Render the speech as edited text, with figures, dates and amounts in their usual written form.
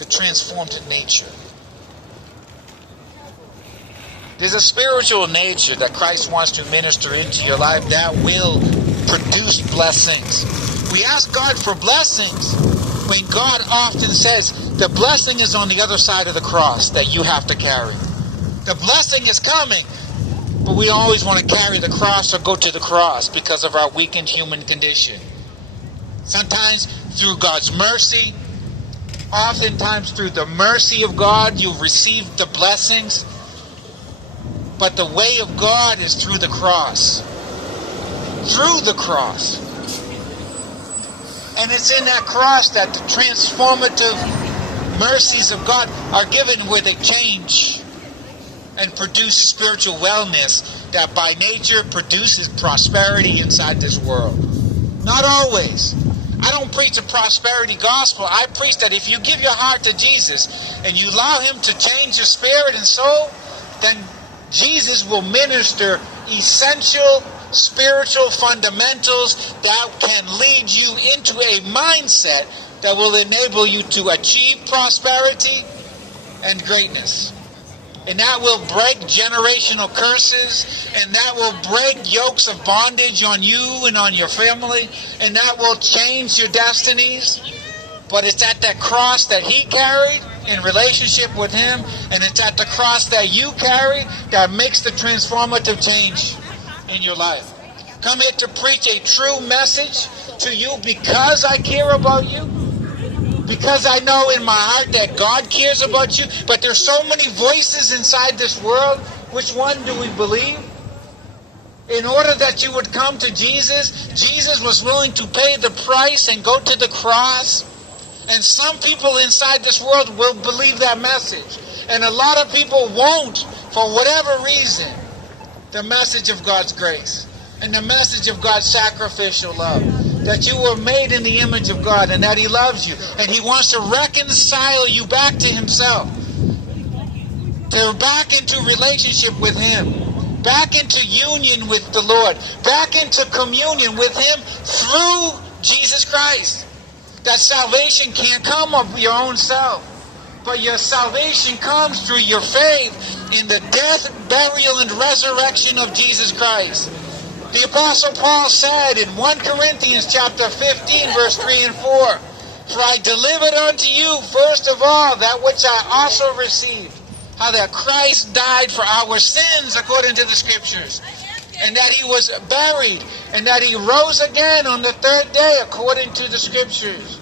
the transformed nature. There's a spiritual nature that Christ wants to minister into your life that will produce blessings. We ask God for blessings when God often says the blessing is on the other side of the cross that you have to carry. The blessing is coming, but we always want to carry the cross or go to the cross because of our weakened human condition. Sometimes through God's mercy, oftentimes through the mercy of God, you'll receive the blessings. But the way of God is through the cross. Through the cross. And it's in that cross that the transformative mercies of God are given, where they change and produce spiritual wellness that by nature produces prosperity inside this world. Not always. I don't preach a prosperity gospel. I preach that if you give your heart to Jesus and you allow Him to change your spirit and soul, then Jesus will minister essential spiritual fundamentals that can lead you into a mindset that will enable you to achieve prosperity and greatness. And that will break generational curses, and that will break yokes of bondage on you and on your family, and that will change your destinies. But it's at that cross that He carried in relationship with Him, and it's at the cross that you carry that makes the transformative change in your life. Come here to preach a true message to you because I care about you, because I know in my heart that God cares about you. But there's so many voices inside this world. Which one do we believe? In order that you would come to Jesus, Jesus was willing to pay the price and go to the cross. And some people inside this world will believe that message. And a lot of people won't, for whatever reason, the message of God's grace and the message of God's sacrificial love. That you were made in the image of God and that He loves you. And He wants to reconcile you back to Himself. To back into relationship with Him. Back into union with the Lord. Back into communion with Him through Jesus Christ. That salvation can't come of your own self. But your salvation comes through your faith in the death, burial, and resurrection of Jesus Christ. The Apostle Paul said in 1 Corinthians chapter 15, verse 3 and 4, "For I delivered unto you first of all that which I also received, how that Christ died for our sins according to the Scriptures, and that He was buried, and that He rose again on the third day according to the Scriptures,